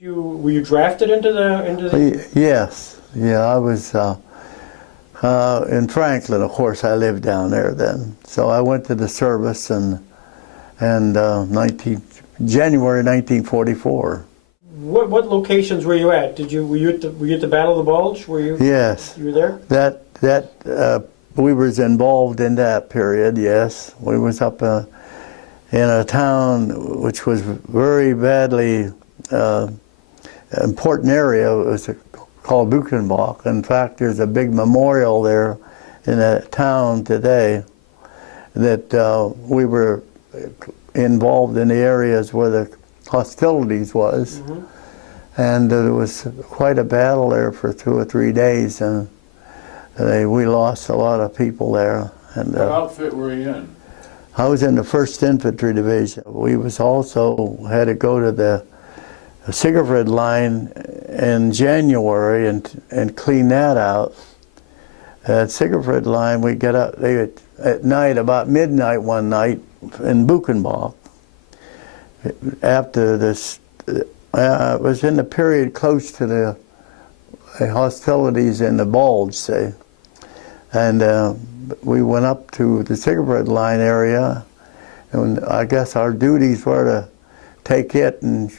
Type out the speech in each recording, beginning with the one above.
Were you drafted into the? Yes, yeah, I was in Franklin. Of course, I lived down there then. So I went to the service and January 1944. What locations were you at? Were you at the Battle of the Bulge? Were you? Yes. You were there? We was involved in that period. Yes, we was up in a town which was very badly important area. It was called Buchenbach. In fact, there's a big memorial there in that town today that we were involved in the areas where the hostilities was. Mm-hmm. And there was quite a battle there for 2 or 3 days, and we lost a lot of people there. And what outfit were you in? I was in the 1st Infantry Division. We was also had to go to the Siegfried line in January and clean that out. At Siegfried line, we got up at night, about midnight one night in Buchenbach. After this, it was in the period close to the hostilities in the Bulge, say. And we went up to the Siegfried line area, and I guess our duties were to take it and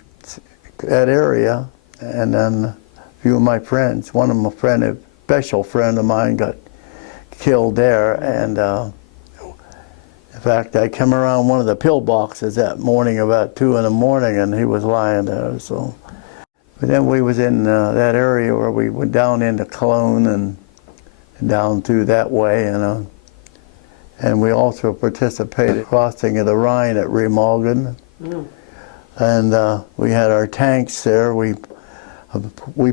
that area, and then a few of my friends, one of my friends, a special friend of mine, got killed there. And in fact, I came around one of the pillboxes that morning about 2 in the morning, and he was lying there. So, but then we was in that area where we went down into Cologne and down through that way, and we also participated crossing of the Rhine at Remagen. Mm. And we had our tanks there. We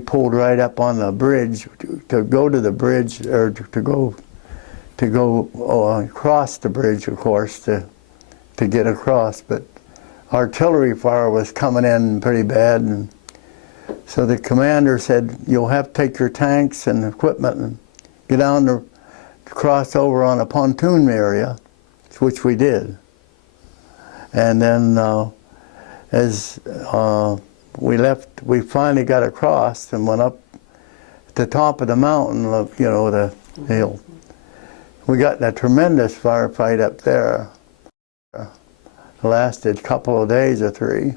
pulled right up on the bridge to go to the bridge, or to go across the bridge, of course, to get across. But artillery fire was coming in pretty bad, and so the commander said, "You'll have to take your tanks and equipment and get down to cross over on a pontoon area," which we did. And then as we left, we finally got across and went up at the top of the mountain, the hill. We got in a tremendous firefight up there. It lasted a couple of days or 3.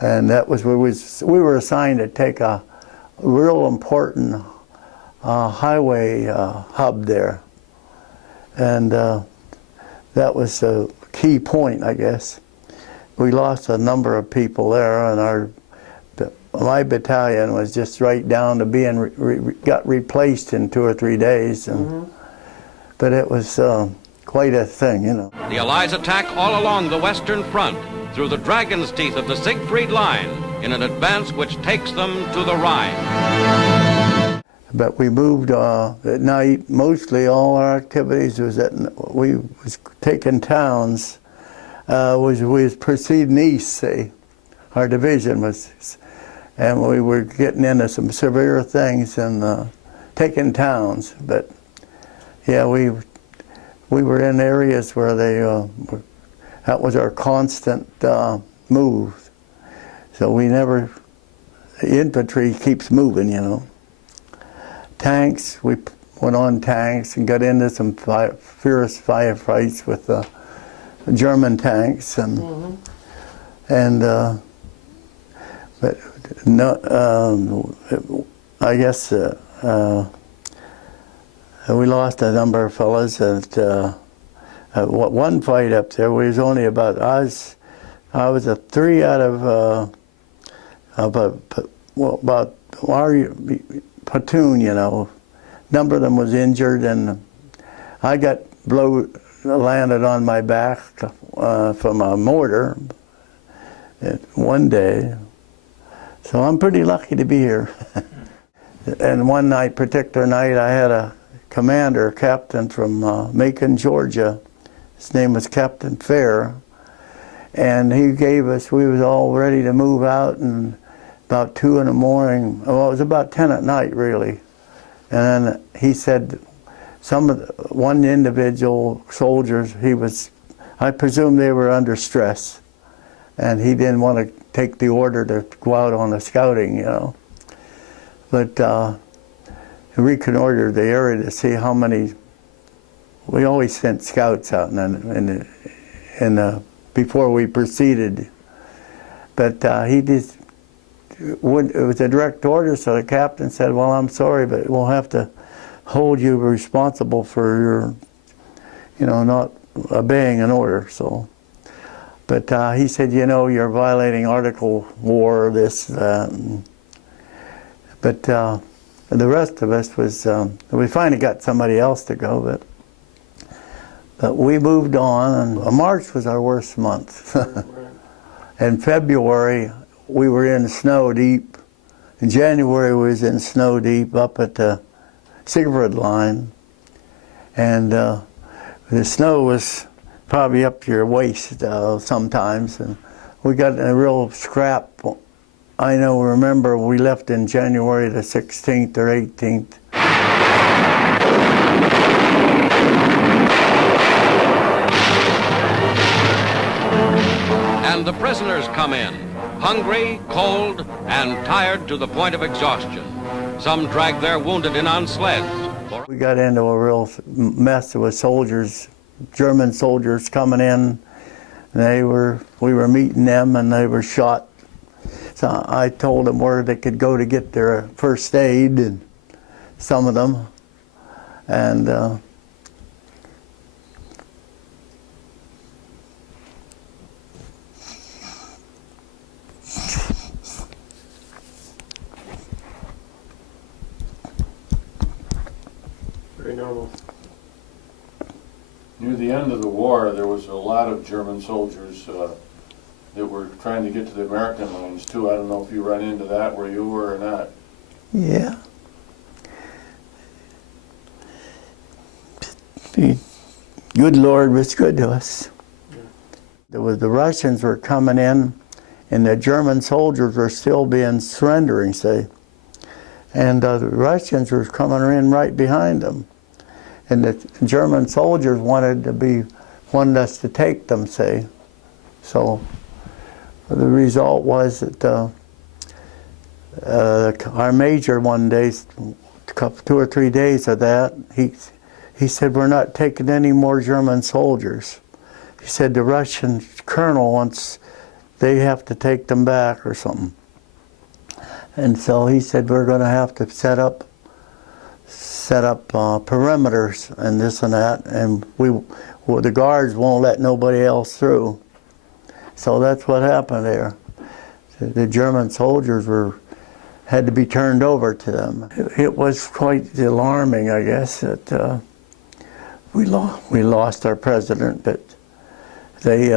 And that was where we were assigned to take a real important highway hub there. And that was a key point, I guess. We lost a number of people there, and my battalion was just right down to being got replaced in 2 or 3 days, and mm-hmm. But it was quite a thing, The Allies attack all along the Western Front through the Dragon's Teeth of the Siegfried Line in an advance which takes them to the Rhine. But we moved at night. Mostly all our activities was we was taking towns. We was proceeding east, say. Our division was, and we were getting into some severe things and taking towns. But yeah, we were in areas where that was our constant move. So we never, the infantry keeps moving, Tanks, we went on tanks and got into some fierce firefights with the German tanks, and mm-hmm. and but no, I guess we lost a number of fellas at one fight up there. We was only about I was a 3 out of about our platoon, Number of them was injured, and I got landed on my back from a mortar one day. So I'm pretty lucky to be here. And one particular night, I had a captain from Macon, Georgia. His name was Captain Fair. And he gave us, we was all ready to move out, and about 2 in the morning, well, it was about 10 at night, really. And he said, one individual soldiers, I presume they were under stress. and he didn't want to take the order to go out on the scouting, you know. But he reconnoitered the area to see how many. We always sent scouts out before we proceeded, but he just it was a direct order. So the captain said, "Well, I'm sorry, but we'll have to hold you responsible for your, you know, not obeying an order." So, but he said, "You know, you're violating Article War, this, that." But the rest of us was, we finally got somebody else to go, but we moved on, and March was our worst month. In February, we were in snow deep. In January, we was in snow deep up at the Siegfried line, and the snow was probably up to your waist sometimes, and we got in a real scrap. I remember we left in January the 16th or 18th. And the prisoners come in, hungry, cold, and tired to the point of exhaustion. Some drag their wounded in on sleds. We got into a real mess with soldiers, German soldiers coming in. We were meeting them, and they were shot. So I told them where they could go to get their first aid, and some of them, and Very normal. Near the end of the war, there was a lot of German soldiers that were trying to get to the American lines too. I don't know if you ran into that where you were or not. yeah. The good Lord was good to us. Yeah. The Russians were coming in, and the German soldiers were still being surrendering, say. And the Russians were coming in right behind them. And the German soldiers wanted us to take them, say. So the result was that our major one day, 2 or 3 days of that, he said, "We're not taking any more German soldiers." He said the Russian colonel wants, they have to take them back or something. And so he said, "We're going to have to set up perimeters and this and that, and the guards won't let nobody else through." So that's what happened there. The German soldiers had to be turned over to them. It was quite alarming, I guess, that we lost our president, but they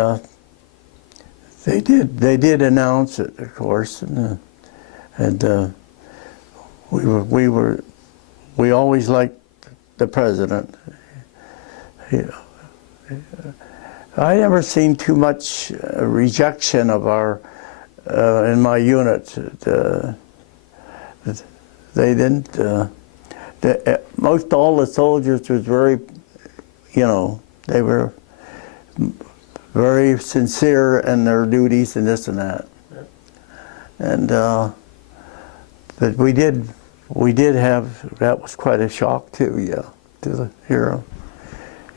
did announce it, of course, and we always liked the president. I never seen too much rejection of in my unit. They didn't. Most all the soldiers was very, they were very sincere in their duties and this and that. Yep. And but we did have, that was quite a shock too, yeah, to the hero.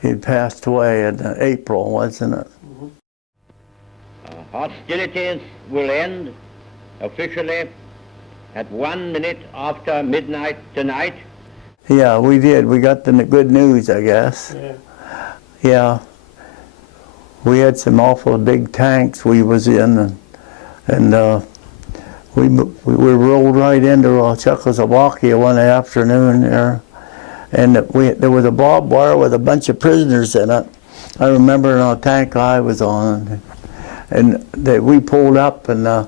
He passed away in April, wasn't it? Mm-hmm. Hostilities will end officially at 1 minute after midnight tonight. Yeah, we did. We got the good news, I guess. Yeah. Yeah. We had some awful big tanks we was in, and we rolled right into Czechoslovakia one afternoon there, and there was a barbed wire with a bunch of prisoners in it. I remember in a tank I was on, and we pulled up, and the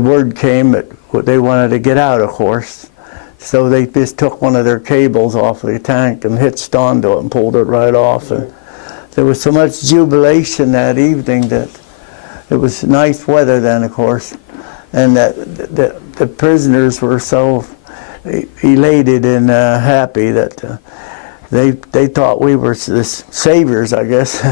word came that they wanted to get out, of course. So they just took one of their cables off the tank and hitched onto it and pulled it right off. And there was so much jubilation that evening that it was nice weather then, of course, and that the prisoners were so elated and happy that they thought we were the saviors, I guess.